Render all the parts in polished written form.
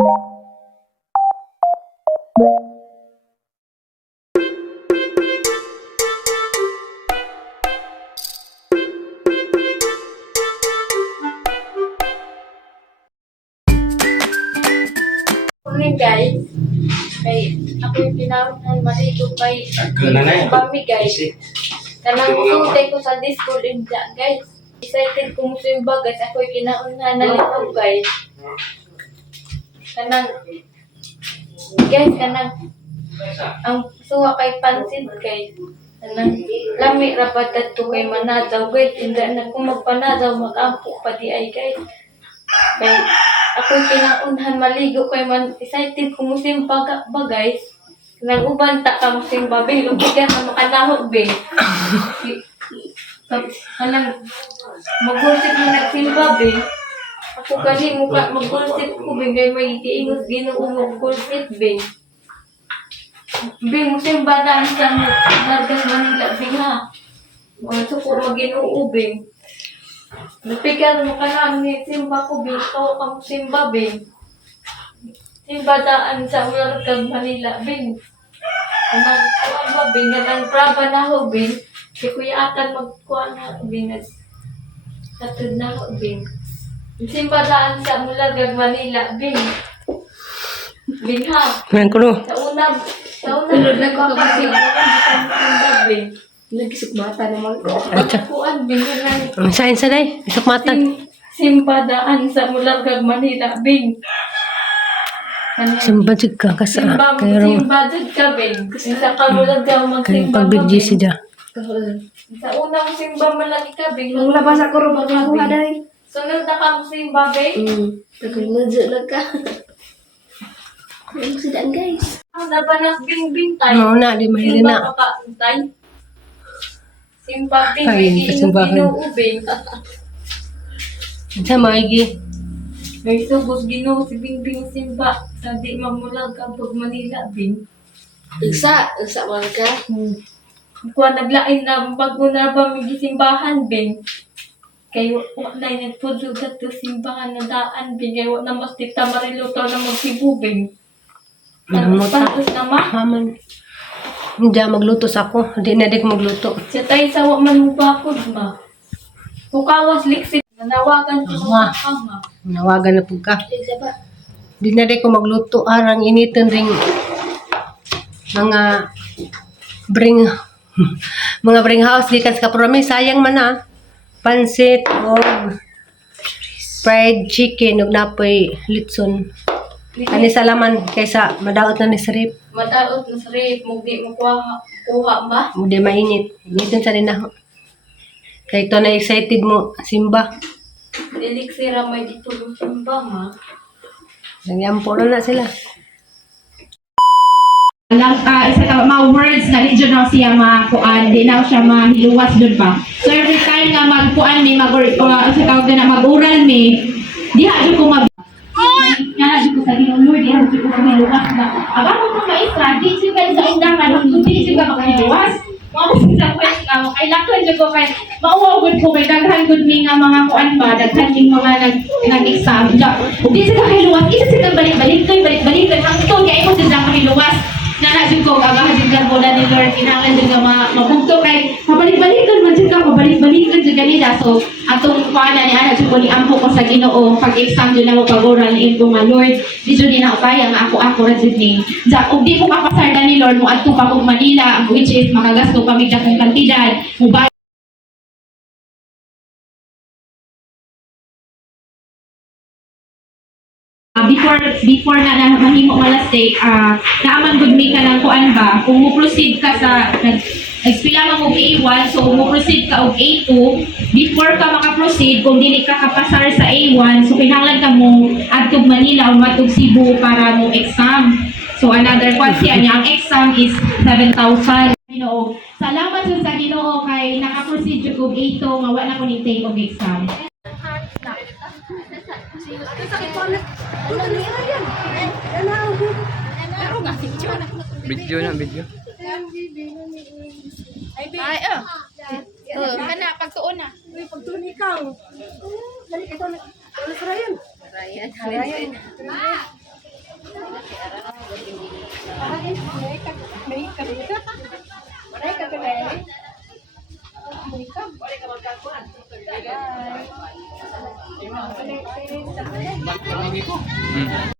Morning guys. Kay ako yung pinaunan malito kay mami guys. Kanang tutay ko sa Discord inja guys. Excited ko mo simba guys. Ako yung kinaunan na lito guys. Kanang guys kanang ang suwa kay pansit guys. Kanang lami rapat to kay manadaw guys. Hindi na ko magpanadaw mag-ampo pa di ay guys. Kay ako kinaunahan maligo kay man excited ko musimba ba guys. Nang uban ta ka musimba be lubigan na makanahog be. Kanang magulsit mo nagsimba be. Ako kani muka magulsit ko be kay may giingos Ginoo magulsit be. Be musimba na sa Largas Manila be ha. Mo ko mag-Ginoo be. Napigan mo ka na ni simba ko be, ikaw ka mo simba be. Simba daan sa Largas Manila be. Anang kuwan ba be, nang praba na ho be. Si kuya akan magkuhan na be, natod na ho be. Simba daan sa Largas Manila be. Be ha. Sa unang simba be. Nagisukmata naman ko. Kuan bingan. Ang sain sa day, isukmata. Simpadaan sa Largas Manila bing. Simbajig ka kasa. Simbajig ka bing. Sa kamulad ka Kaya magsimba. pagbigji siya. Sa unang simba malaki ka bing. Ang labas ako ro magkuha day. Sunod na ka mo simba bing. Nagmudyo lang ka. Ang sidaan guys. Ang nabanas bing tayo. Oo na, di mahili na. Simba ka tayo. Simba bing. Ay, kasimbahan. Inuubing. Sa maigi. Guys, subos Ginoo si Bingbing simba. Sa di mamulag ka pag Manila bing. Isa man ka. Kuha naglain na bago na ba may gisimbahan bing. Kayo na nagpudlog sa to simbahan na daan bing. Kayo na mas tita mariluto na magsibubing. Ano pantos na ma? Haman. Hindi magluto sa ako. Hindi na di ko magluto. Siya tayo sa man mo bakod ma. Pukawas liksit. Nanawagan ko Ma. sa ma. Nawagan na po ka. Isa ba? Di na di ko magluto. Arang initin ring mga bring mga bring house gikan sa kaprami. Sayang man na. Pansit o fried chicken ug napoy litson. Ani sa laman kaysa madaot na ni sirip. Madaot na sa rip. Mugdi mo kuha ba? Hindi mainit. Initin sa rin ako. Kaya ito na excited mo simba. Eliksira may dito simba ma. Nangyampo na sila. Isa ka mga words na di dyan siya makuan, di na siya mahiluwas dun pa. So every time nga magkuan may sa tawag na mag-oral may, diha dyan ko nga dyan ko sa Lord, diha dyan ko mahiluwas na. Aba mo mga maestra, di siya kayo sa undangan, di siya ka makahiluwas. Mga sa kwes ka, kailangan dyan ko kay, mauwagod ko kay daghan good me nga mga kuan ba, daghan yung mga nag-exam. Di siya kahiluwas, isa siya balik-balik hangtod, kaya ikaw siya kahiluwas. Nanasig ko, agahan din ka mula ni Lord, kinangan din ka mabugto kay, mabalik-balikan man siya ka, mabalik-balikan siya kanila. So, atong paala ni Ana, siya ni ampo ko sa Ginoo, pag-exam din ako pag-oral ni ko nga Lord, di siya din ako kaya nga ako rin siya ni. Kung di ko kapasarda ni Lord, mo ato pa kong Manila, which is makagasto kami akong kantidad, before na mahimo malastik, naaman good me ka ng kuan ba, kung mo proceed ka sa nag-expila mo A1, so mo proceed ka og A2, before ka maka-proceed, kung dili ka kapasar sa A1, so kinahanglan ka mo adtog Manila o matog Cebu para mo exam. So another kwan siya niya, ang exam is 7,000. Ginoo. Salamat sa Ginoo kay naka-proceed jud og A2, nga wala ko ni take og exam. Video na, video. Kana pagtuon na. Pagtuon ikaw. Balik ito na. Ryan.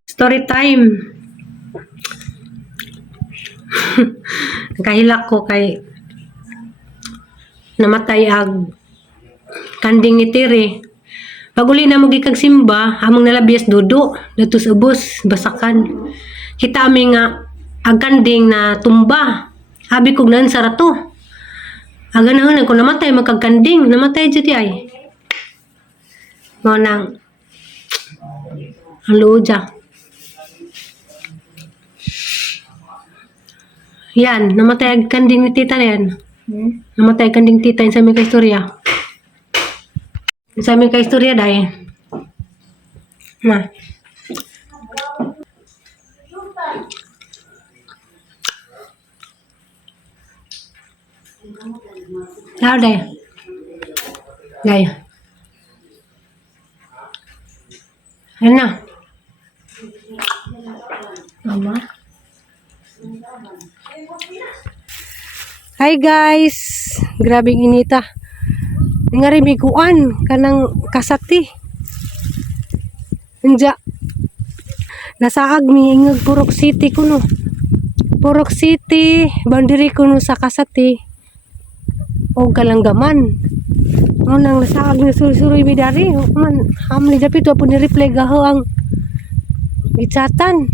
Story time. Nakahilak ko kay namatay ag kanding ni Tiri. Pag uli na mo gikag simba, among nalabias dudo, datos ubos, basakan. Kita ami nga ag kanding na tumba. Abi kog nan sarato. Aganahan ko namatay magkagkanding, namatay jud ay. Mo nang ang luja. Yan, namatay ag kanding ni tita na yan. Namatay ag kanding tita yun sa aming kaistorya. Sa aming kaistorya dahil. Na. Tao dahil. Dahil. Yan na. Mama. Hi guys, grabing inita. Nga rin biguan kanang kasati. Nja. Nasaag mi ingag Purok City kuno. Purok City, boundary kuno sa kasati. O Galanggaman. O nang nasaag ni suri-suri bidari. O man, hamli dapit wa po ni-reply gaho ang gitsatan.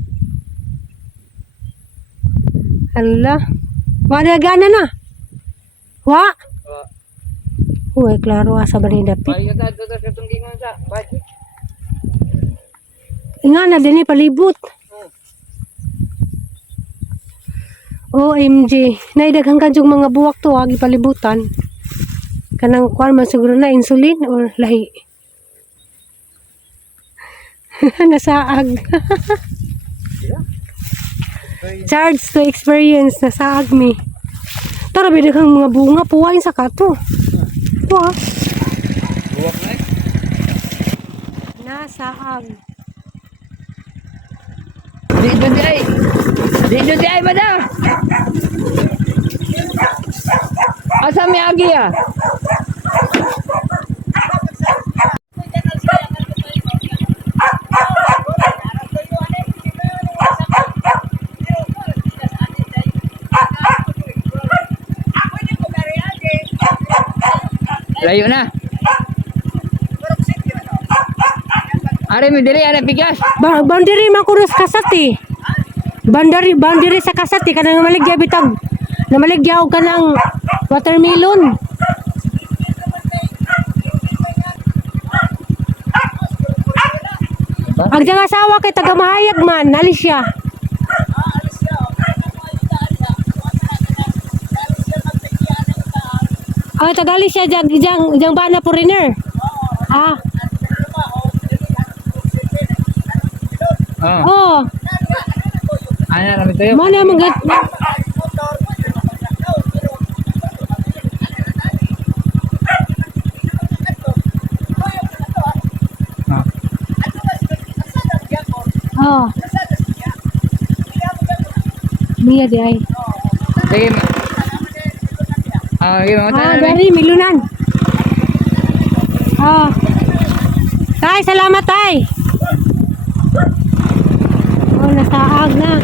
Hala. Wala gana na. Wa? Uy, klaro asa ba ni dapit? Nga na din palibot. OMG. Naidaghang kanjong mga buwak to agi palibutan. Kanang kwan man siguro na insulin or lahi. Nasaag. Charge to experience nasaag mi. Tara bidaghang mga bunga puwain sa kato. Puwa. Buwak na eh. Nasaag. Dito di ay madam. Asa mi agi ya? Layo na. Are mi diri ana bigas. Boundary makurus kasati. Boundary sa kasati kanang maligya bitag. Namaligya og kanang watermelon. Agjang asawa kay taga Mahayag man, alis siya. Ah, tagali siya jang bana foreigner. Ah. Oh. Ana rami tayo. Mana magat. Oh. Mia di ay. Sige. Sige mo Ah, dari milunan. Ah. Tay, salamat tay. Oh, nasaag na.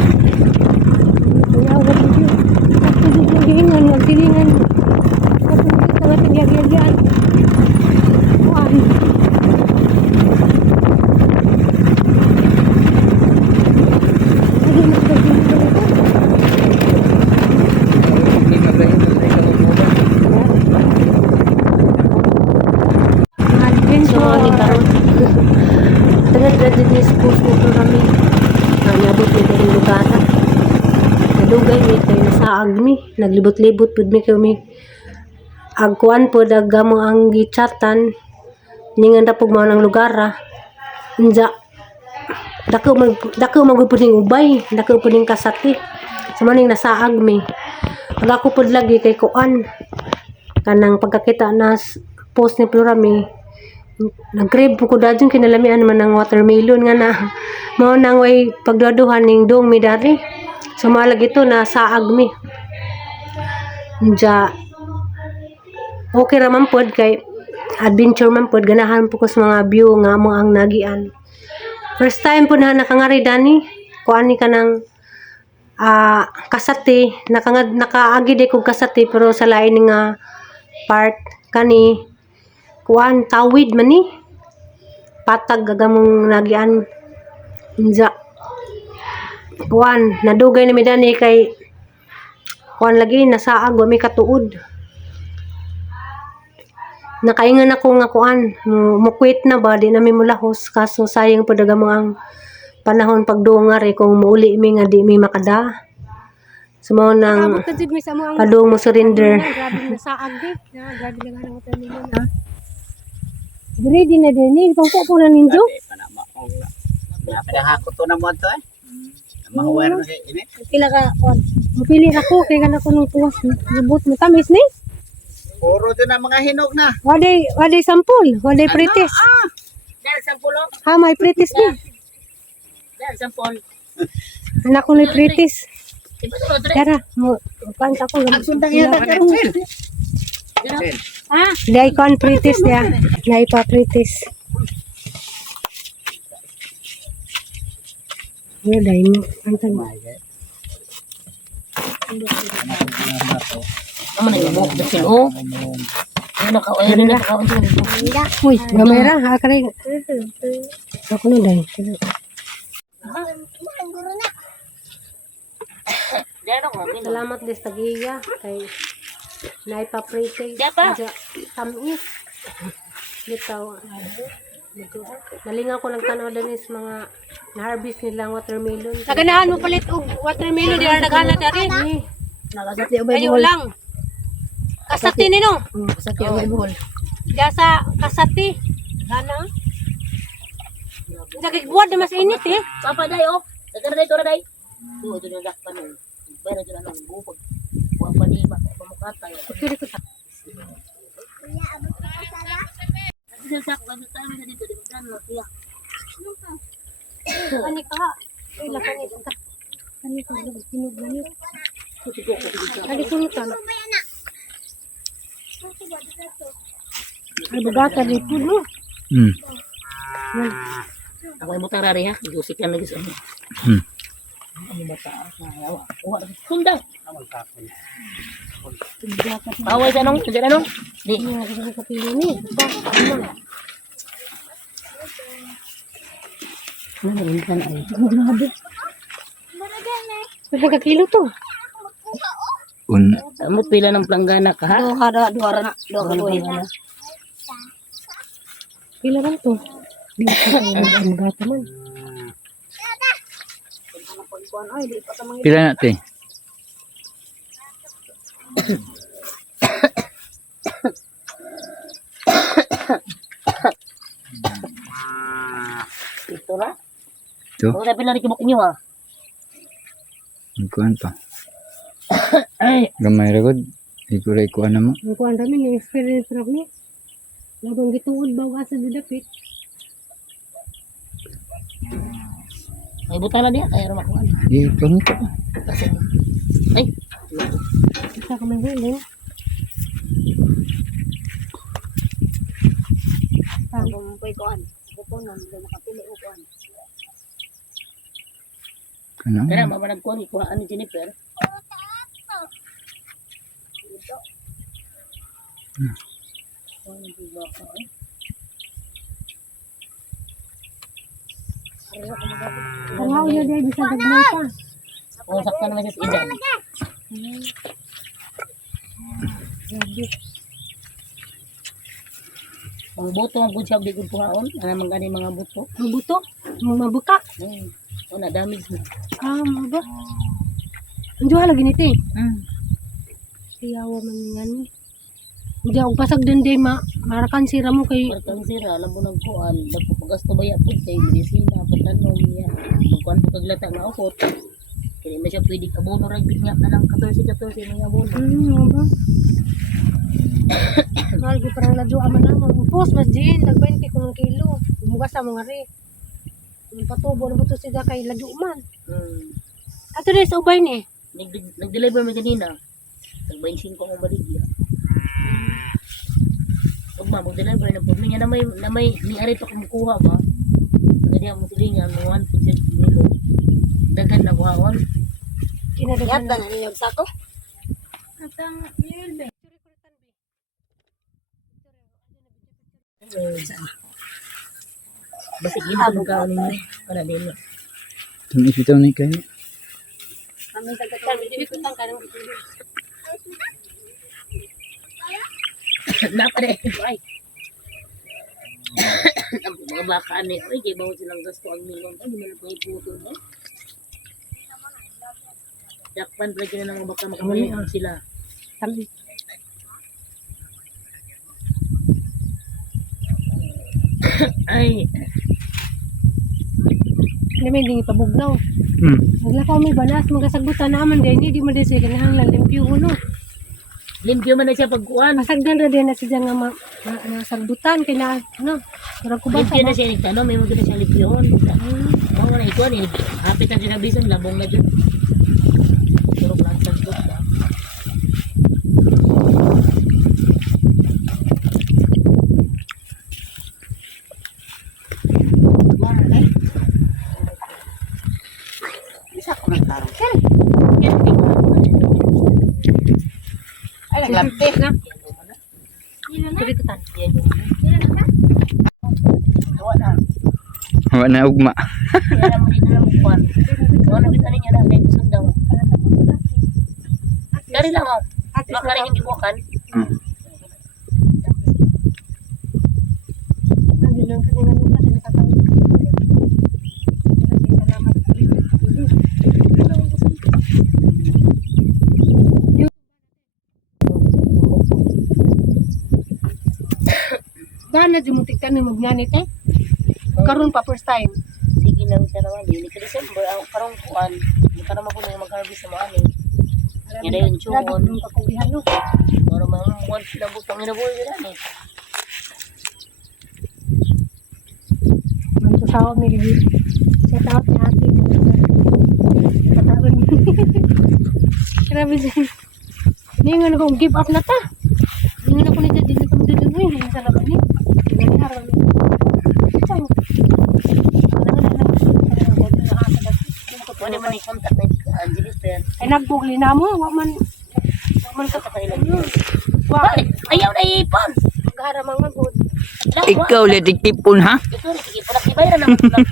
Ayaw ko dito. Ako dito giingan, magsilingan. Ako dito tigyan-tigyan. Kuan. Tengah-tengah jenis post nito kami. Nanyabot ni kayong lugar. Nadugay mi kayo nasaag mi. Naglibot-libot pud mi kayo mi. Agkuan po dagamo ang gichatan. Ningan na po mo ng lugar ha. Nja. Dako magupod ning ubay. Dako po ning kasati. Sa maning nasaag mi. Pag ako po lagi kay kuan. Kanang pagkakita na post ni Plurami. Nag-crave po ko dadyon kinalamian man ng watermelon nga na mao nang way pagduduhan ning dong mi dari Sumalag ito na saag mi. Diya, okay raman pod kay adventure man pod, ganahan po ko sa mga view nga mo ang nagian. First time po na nakangari dani, kuan ni kanang kasati, nakaagi di kog kasati pero sa lain nga part kani kuan tawid man ni. Patag gagamong nagian. Inja kuan nadugay na mi dani kay kuan lagi nasaag wa mi katuod. Nakaingan ako nga kuan mukwit na ba di na mi mulahos kaso sayang pud mo ang panahon pagdungar kung mauli mi nga di mi makada. Sumo nang padung mo surrender. Grabe na saag di. Grabe lang ang watermelon. Ready na din ni. Pangko na ninyo. Pinahakot to na mo ito eh. Mahaware na kayo ini. Pila ka on. Mapili ako kay kana ko nung tuwas. Lubot mo tamis ni. Puro doon na mga hinog na. Waday sampol. Waday pretis. Dahil sa pulo. Ha, may pretis ni. Dahil sa pol. Anak ko ni pretis. Tara, mo panta ko. Sundang yata karon. Ha? Dai kon pretis dia. Dai pa pretis. Ya dai mo panta mo. Naman ang buhok na sila. Oh. Ano ka? Ano na ka? Uy, gamera ha kare. Ako ni dai. Salamat des tagiya kay naipaprete. Tamis. Bitaw. Nalingaw ko lang tanaw danis mga na-harvest nilang watermelon. Naganahan mo palit og watermelon di nagana dari. Nakasati o Kayo lang. Kasati ni no. Kasati o buhol. Gasa kasati. Gana. Nagigbuad na mas init eh. Papa day oh. Dagar day tora day. Tuo to na dakpan no. Pero to na nang bupag. Wa pa ni ba pamukatay. Kiri ko. Sak ba tayo na dito di ba no siya. Ani ka. Ila ka ni ka. Ani ka ginog gani. Ani ko ta. Ay bugata di pud no. Ako ay butang rari ha. Gusik yan lagi sa inyo. Ano ba ta? Sundang. Away sa nung? Diyan anong? Di. Kapili ni. Ba. Ano rin ka na ay? Grabe. Pwede ka kilo to. Amot pila ng planggana ka ha? Duha na. Pila lang to. Di ka ang gata man. Pila na te? Ito na? Ito? Huwag na pila rin kibok inyo ha? Ikuan pa. Ay! Gamay ragod. Ikuan na mo. Ang kuan rami ni experience ra ni. Labang gituod ba asa di dapit. Ay butang na diya. Kaya rin makuhan. Ikuan pa. Kasi. Ay! Isa ka man hiling. Ang pupoy kuhan. Pupunan. Hindi makapili ko kuhan. Ano? Kaya mamanag kuhan. Ikuhaan ni Jennifer. Pangaw niya dai bisa dagmay pa. Kung sakta naman siya sa idan. Ang buto ang good siya. Di good kuhaon. Ano naman gani mga buto. Ang buto, ang mabuka. O na damage na. Mo ba? Ang juha lagi nito eh. Tiyawa man yan eh. Hindi ako pasag din day marakan sira mo kay Markang sira. Alam mo ng kuhan. Nagpapagasto ba yapod kay medisina. Patanom niya. Magkuhan po kaglata na ako. Kaya na siya pwede abono ragid niya. Anang 14-14 mga abono. mo ba? Mahal ko parang ladyo aman na mo. Pos mas din, nag-20 ko ng kilo. Umugas sa mga rin. Yung patubo na buto sila kay ladyo man. Ato rin sa ubay ni. Nag-deliver mo kanina. Nag-25 ko akong baligya. Huwag ma, mag-deliver na po. Niya na may ari pa kumukuha ba? Hindi ako silingan, mga 1% mo. Dagan na kuhaon. Kinadagan na. Basta ginagawa mo ka ninyo. Para din. Tumis bitaw ni kayo. Napare. Ay. Ang mga baka ni. Ay, kaya bawat silang gasto ang milong. Ay, hindi mo na pang iputo. No? Yakpan pala dyan ng mga baka makapalong sila. Kami. Ay. Hindi may hindi pabugnaw. Hmm. Naglakaw may banas, magasagutan naman din. Hindi mo din siya kinahanglan limpyo uno. Limpyo man na siya pagkuhan. Masagdan na din na siya nga masagbutan. Kaya na, ano, marag kubasa Limpyo na ba? siya nagtanong. May mga na siya limpyoon. Mga na ikuan eh. Hapit na sinabisan. Labong na dyan. Turok lang sa dot ba? Bisa ko nagtarong. Ay, naglampi. Kurikutan. Gawa na. Wa na ugma. Kaya mo din lang kuan. Gawa na kita niya na. Dahil sundaw. Dari lang oh. Makari hindi ko kan. Hmm. Dahil na dumutik ka na magnanit eh. Karoon pa first time. Sige lang siya naman. Dili ka December. Ang parang kuan. Hindi ka naman po na mag-harvest sa mga anin. Yan na yung Grabe tsuon. yung kakulihan no. Para mga muwan sila butang inabuhay nila ni. Manto sa ako may set out ni ate. Katawan. Grabe dyan. Ningan akong give up na ta. Ningan ako nito din na dito doon. Hindi sa laban ni. Hindi na harap. Ito. Pwede man i-contact na Angelis pero Ay nagbugli na mo. Wag man sa kakailan. Wag. Ayaw na ipon. Magharamang magod. Ikaw letik tipon ha. Ito, sige, palaki-bayaran naman ito lang.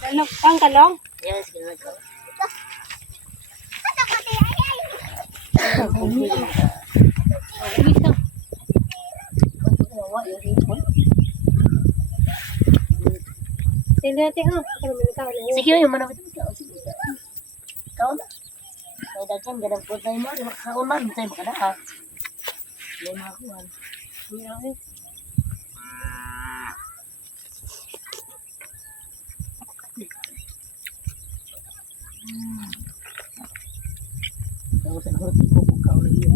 Dalok kang kalong. Yes, sige na ko. Ulis na. Tingnan natin ha. Para may nakakala. Sige, yung manawit mo siya. Sige. Ikaw na. May dagyan, ganang po tayo mo. Kaon man, tayo makana. May mga kuhan. Ako sa horti ko kung kaon na yun.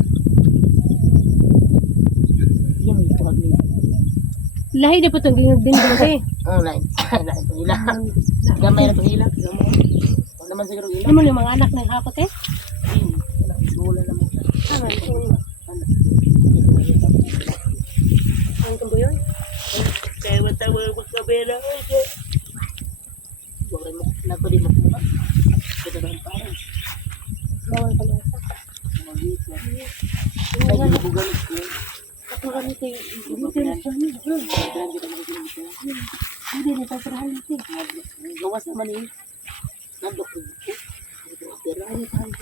Yan, may tuhag niya. Lahi na po itong ginagdindog eh. Oh, lain. Lain itong ila. Gamay na itong ila. Wala naman siguro ila. Ano mo yung mga anak ng hakot eh? Wala naman. Ano ko ba yun? Kaya matawa ko sa pera. Wala mo. Nato di mo kumula. Ito na ang parang. Bawal ka masa. Mag-iit na. Ay, ginubugan ko. Ako kami kayo. Hindi na sa amin. Hindi na sa sarahan natin. Gawas naman eh. Nandok ko. Pero ano tayo?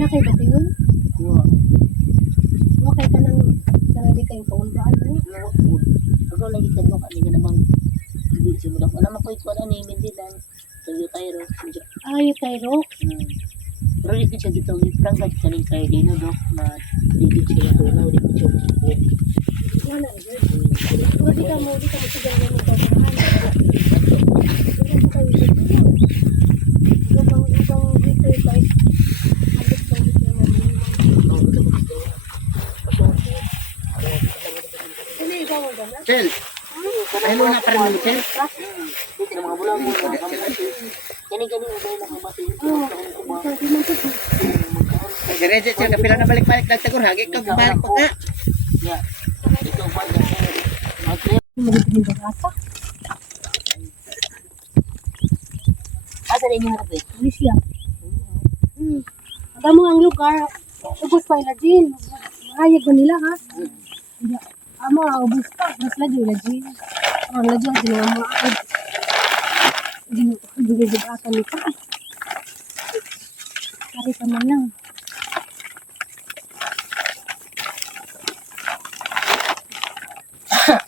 Nakay ba yun? Wow. Okay ka nang di kayong paulbaan mo. Ako lang itanong ano nga namang video mo daw. Alam ako ikaw na ni maintenance. Tayo tayo. Ayaw tayo. Pero di siya dito. Iprang ka siya ng kayo din dok na di siya ito na. Di siya Wala na yun. Pero di ka mo siya ganyan ng paulbaan. Ibang dito yung kahit abot ka dito naman. Michelle. Hello na pa rin, Michelle. Dito na mga bulan mo. Gani-gani ang bayan ng mabati. Diretso siya, kapila na balik-balik ng tagur. Hagi ka, balik pa ka. Yeah. Ito ang bayan. Mag-clear. Magiging bagata. Asa na inyo harap eh? Alis siya. Ada mo ang lugar. Ubus pa ila Jin. Mahayag ba nila ha? Amo, ubus pa. Ubus la Jin. Ang la Jin. Ginawa mo ako. Ginigigatan nito. Kari pa man lang.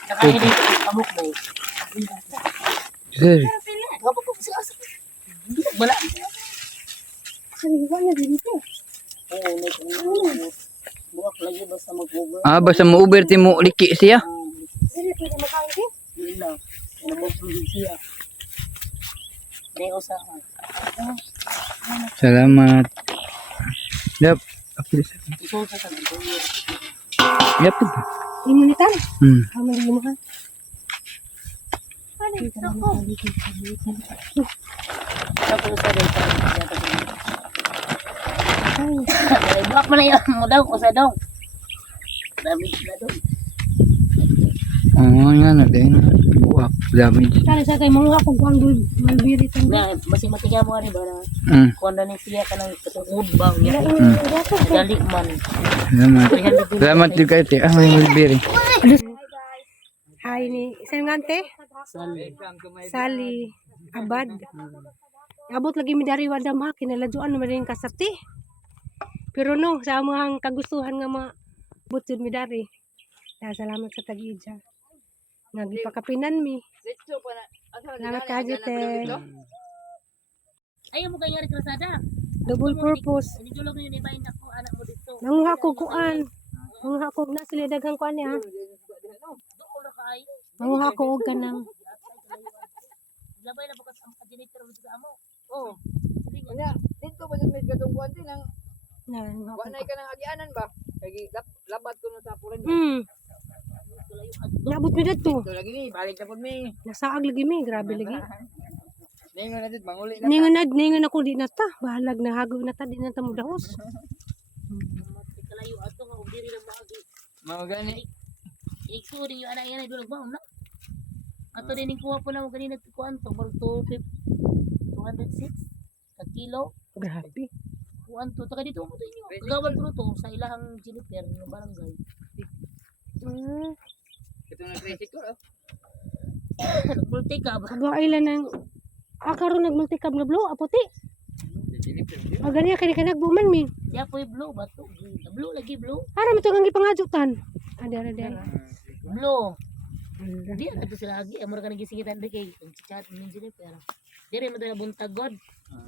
Saka hindi amok na eh. Sir. Kapag ko sa asa. Wala. Kari ba na dito? Oo, may buwak lagi basta mag-over. Ah, basta mo Uber ti mo liki siya. Dili pwede makain din. Hindi na. Nabog-lugin siya. Deo sa Salamat. Yap. iso sa dito. Yap. Imunitan. Hmm. Kamu di mo ha? Tapos sa dito. Buwak mo na yan mo daw ko sa daw. Dami na daw. Oo, nga na din. Buwak. Damage. Kari sa kay mga akong kuang malbiri tan. Na, basi matiga mo rin ba na kung na ni siya ka ng katungod ba niya. Dali man. Salamat. Salamat din kayo te. Ah, may mulberry. Hi ni Sengante. Sali Abad. Abot lagi mi dari wadam ha kinalajuan mo rin kasati. Pero no, sa amang kagustuhan nga mga butod mi dari. Salamat sa tag-ija. Nagipakapinan mi. Salamat ka te. Ayaw mo kayo rin krasada. Double purpose. Hindi julog nyo nibayin ako anak mo dito. Nanguha ko kuan. Nanguha ko na sila daghang kuan niya. Doon na kayo. Nanguha ko og kanang Labay na bukas ang janitor mo sa amo. Oo. Dito ba may katungkuan din ang nanguha ko. wanay ka ng agianan ba? Kaya labat ko na sa pulan. Nabot mi dito. Ito lagi ni, balik na po mi. Nasaag lagi mi, grabe lagi. Ningon na dito, manguli na. Ningon ako di na ta. Bahalag na hago na ta di na ta mo dahos. Kalayo ato nga diri lang maagi. Mga gani. Iksuri yung anak yan ay dulag ba na. Ato din kuha po lang ganina kuan to bal 206 ka kilo. Grabe. Kuan to taka dito mo to inyo. Kagawad ko to sa ilahang Juniper ng barangay. Ito na tricycle oh. Nagmultikab. Aba ilan nang karon nagmultikab na blow aputi. Agani kani kanagbuman mi. Ya po blue ba to? Blue lagi blue. Ara mo to nga gipangajutan. Ada. Blue. Di na to sila lagi. Amor ka nagisingitan di kay chat ng Juniper. Dire mo dala buntag god.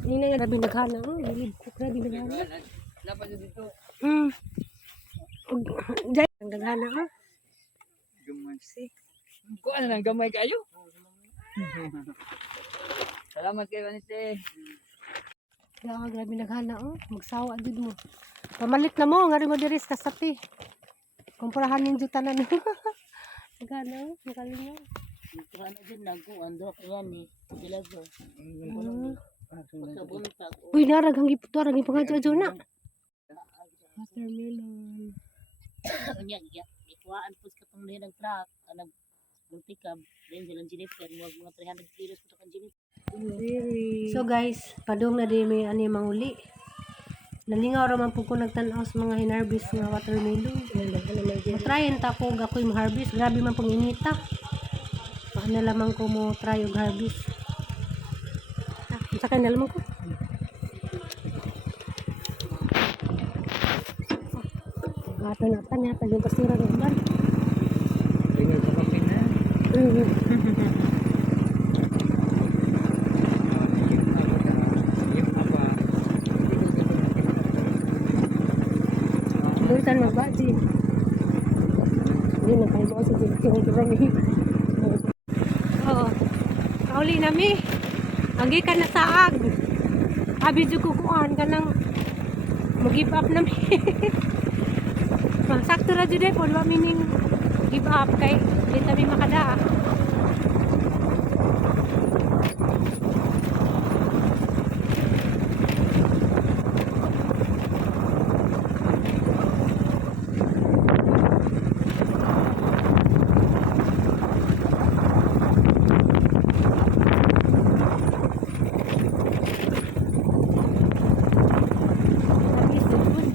Ni na grabe naghana. Dilib ko grabe naghana. Dapat dito. Dai ang naghana ha. Gamay si. Kuan na gamay kayo. Salamat kay Vanite. Grabe naghana magsawa jud mo. Pamalit na mo nga rin mo diri sa kasati. Kumparahan ninyo tanan. Naghana, magaling mo. Ano din nagkuan do kaya ni Dilago. Pagkabuntag. Uy, naragang giputo, raging pangadyo na. Watermelon. Nya ikuan pus katong ng truck anag multikab din silang Juniper mo mga 300 kilos puto kan Juniper. So guys, padung na di may ani manguli. Nalingaw raman po ko nagtanaw sa mga hinarbis nga watermelon. Matryan ta ko gakoy ma-harvest. Grabe man pong inita. Paano lamang ko mo try og harvest. Sakay na lamang ko. Ato na pa niya yung basura ng uban. Tinggal ka pa pina. Lutan magbaji. Hindi na kayo mo sa yung drami. Oo. Kauli nami. Agi ka na saag. Abi dyo kukuhan ka nang mag-give up nami. Sakto na dyan po. Diba mining give up kay di kami makada. Lagi sugod.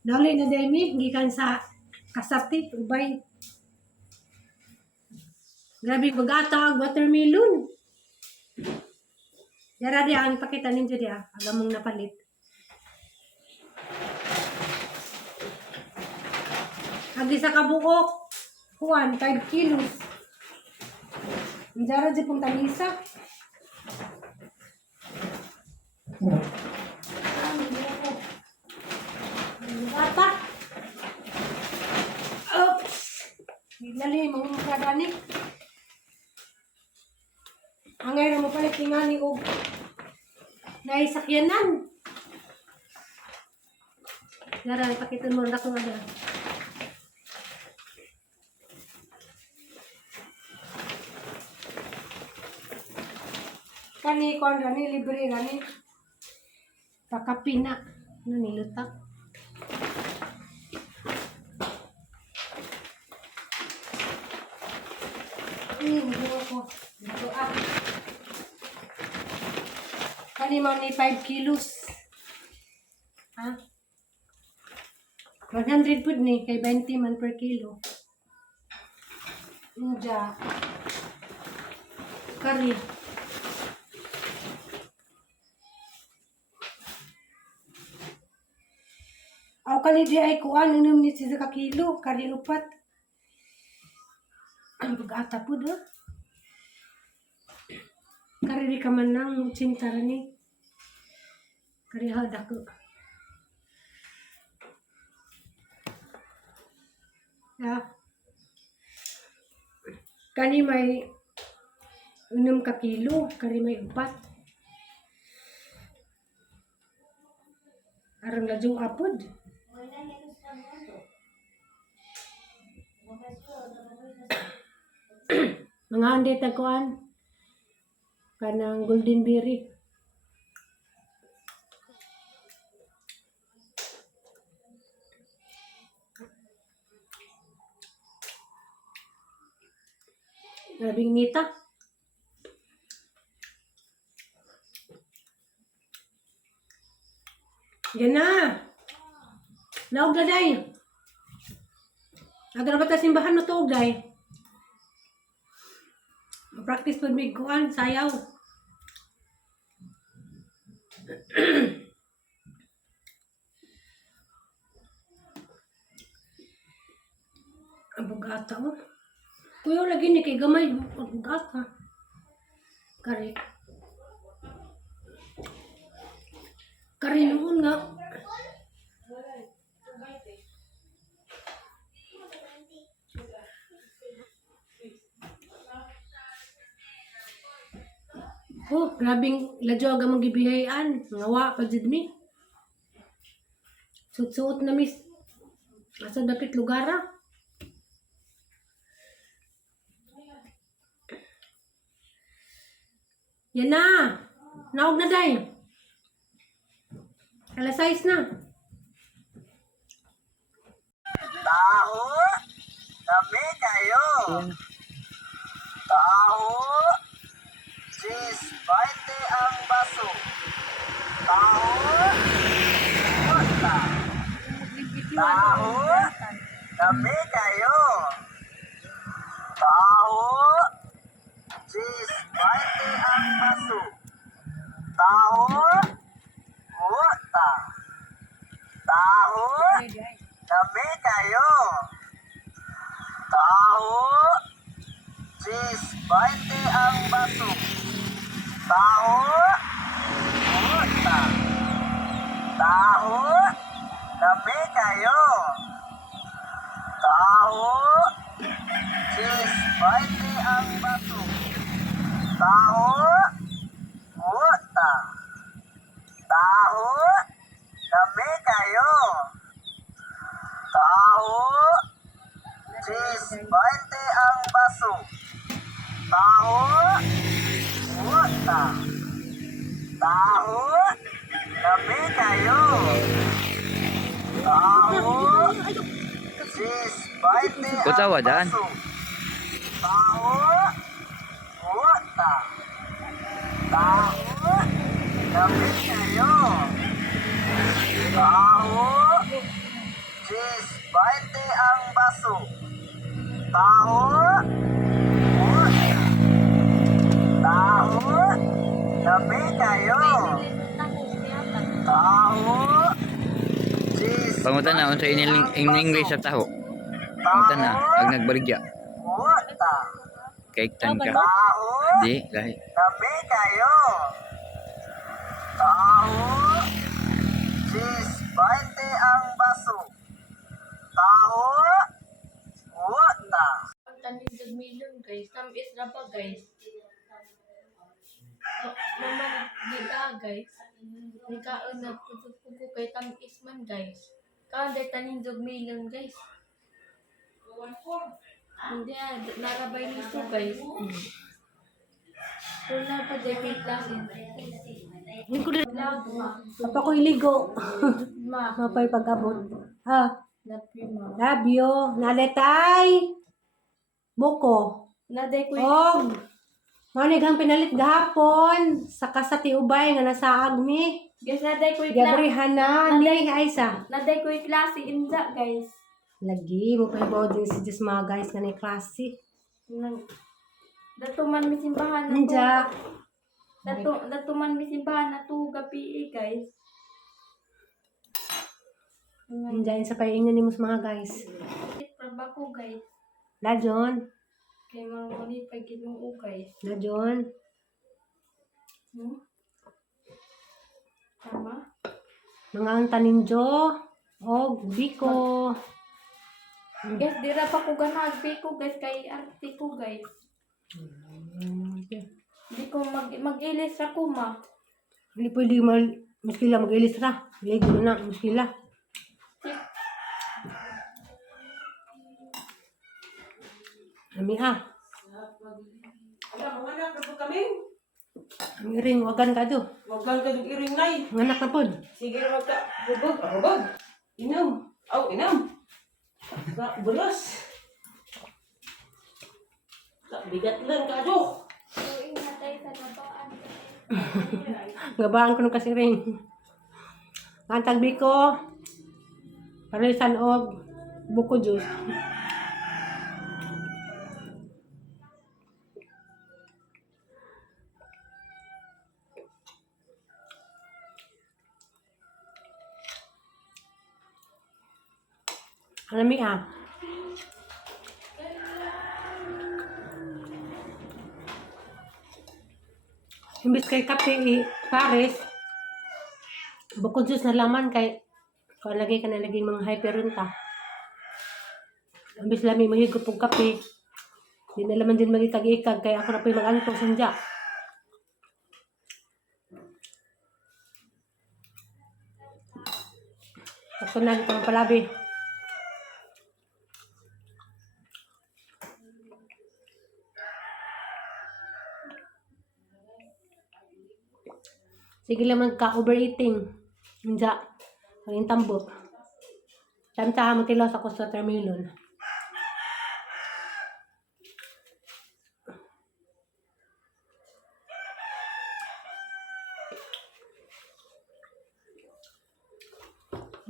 Dali na demi, gikan sa Kasati, Ubay. Grabe bagatag, watermelon. Yara di ang pakita ninyo di agam mong napalit. Agi sa kabuok, kuwan, 5 kilos. Yara di pong tanisa. Bata. Oops. Lali, mga kadani. Ang ngayon mo pala tingani o naisakyanan. Yara, pakitin mo na kung ano. Kani kon gani libre gani. Pakapina na nilutak. Buo ko. Buo up. Kani mo ni 5 kilos. Ha? 100 pud ni kay 20 man per kilo. Inja. Kari. Aw kani di ay kuan inom ni sa ka kilo kari upat. Ang pag-ata po do. Kari ka man nang cinta ni. Kari hada ko. Ya. Kani may 6 ka kilo, kari may 4. Arang lajong apod. Mga ande tagkuan kanang golden berry. Grabing nita. Yan na. Naog na day. Agar ba ta simbahan no to day? Practice pud mig kuan sayaw. Ang bugata mo. Kuya lagi ni kay gamay gata. Kare. Kare noon nga. Oh, grabing ladyo aga magibihayan. Ngawa pa jud mi. Suot-suot na mis. Asa dapit lugara. Yan na. Naog na day. Alas 6 na. Taho, kami kayo. Taho, cheese, 20 ang baso. Taho, basta. Taho, kami kayo. Taho, cheese, 20 ang baso. Taho, basta. Taho, kami kayo. Taho, cheese, 20 ang baso. Taho, basta. Taho, kami kayo. Taho, cheese, 20 ang baso. Taho, basta. Taho, kami kayo. Taho, cheese, 20 ang baso. Taho, basta. Taho, kami kayo. Taho, cheese, 20 Kutawa ang dyan. baso. Taho, basta. Taho, kami kayo. Taho, cheese, 20 ang baso. Taho, basta. Taho, kami kayo. Taho, cheese, Pangutan na unsa in English sa taho. Pangutan na ag nagbaligya. basta. Kay tan ka. Taho, Di lahi. kami kayo. Taho, cheese, 20 ang baso. Taho, basta. Ang tanin jud million guys. Tamis ra pa guys. Naman gida guys. Nikaon na pugo kay tamis man guys. Kaon day tanin jud million guys. Hindi narabay nito guys. Wala pa day kay klase. Hindi ko na. Lagma. Papa ko iligo. Ma. Mapay pag-abot. Ah, Napima. love you. Naletay. Buko. Naday ko Og. Manigang pinalit gahapon. Saka sa tiubay nga nasaag mi. guys, naday ko Gabrihan na ni Aisa. naday ko klase inda guys. Lagi mo pa ibaw din si Diyos mga guys nga ni klase. Dato man mi simbahan na Ninja. Dato man mi simbahan na to gabi guys. Nandiyan sa paingan ni mga guys. Praba ko guys. Lajon. Kay mga muni pa ginoo guys. Lajon. Tama? Mga ang taninjo. Og biko. Guys, dira pa ko ganagbi ko guys kay arte ko guys. Di ko mag-ilis ra ko ma. Hindi pwede muskila mag-ilis ra. Ligo na muskila. Ami Ang iring, wagan ka do. Wagan ka iring nay. Nganak na pod. Sige ra ka. Hubog. Inom. Aw, inom. Bulos. Bigat lang ka do. So, ingatay sa gabaan. Gabaan ko ng kasiring. Antag biko. Parisan og buko juice. Alami Imbis kay kape pares, bukod juice na laman kay kung lagay ka na laging mga hyperunta. Imbis lami mahigop og kape, di na laman din magikag-ikag kay ako na po'y mag-anto sandya. Ako na dito ng palabi. Sige lang magka-overeating. Hindi. Ang tambot. Tamtahan mo tilaw sa kusto watermelon.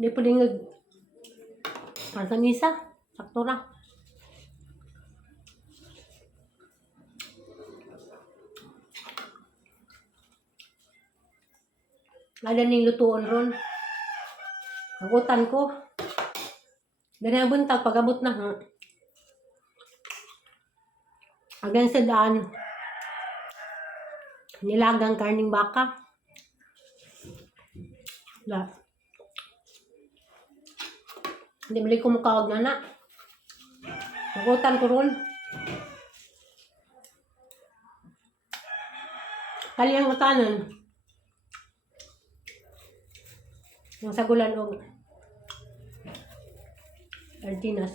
Hindi po din sa misa. Sakto na. Lada ning lutuon ron. Ang utan ko. Dali ang buntag pag-abot na. Hanggang sa daan. Nilagang karning baka. La. Hindi balik ko mukhaog na na. Ang utan ko ron. Kali ang utanan. Yung sagulan o Ardinas.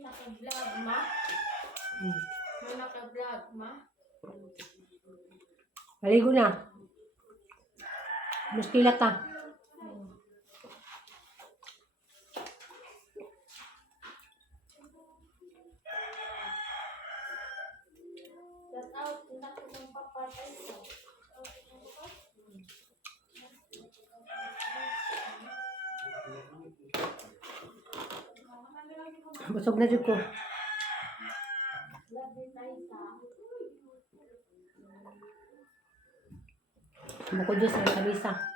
Naka-vlog, ma? May naka-vlog, ma? Maligo na. Muskila ta. Shout out, tinak ko ng papatay ko. Busog na dyan ko. Bukod dyan sa kabisa.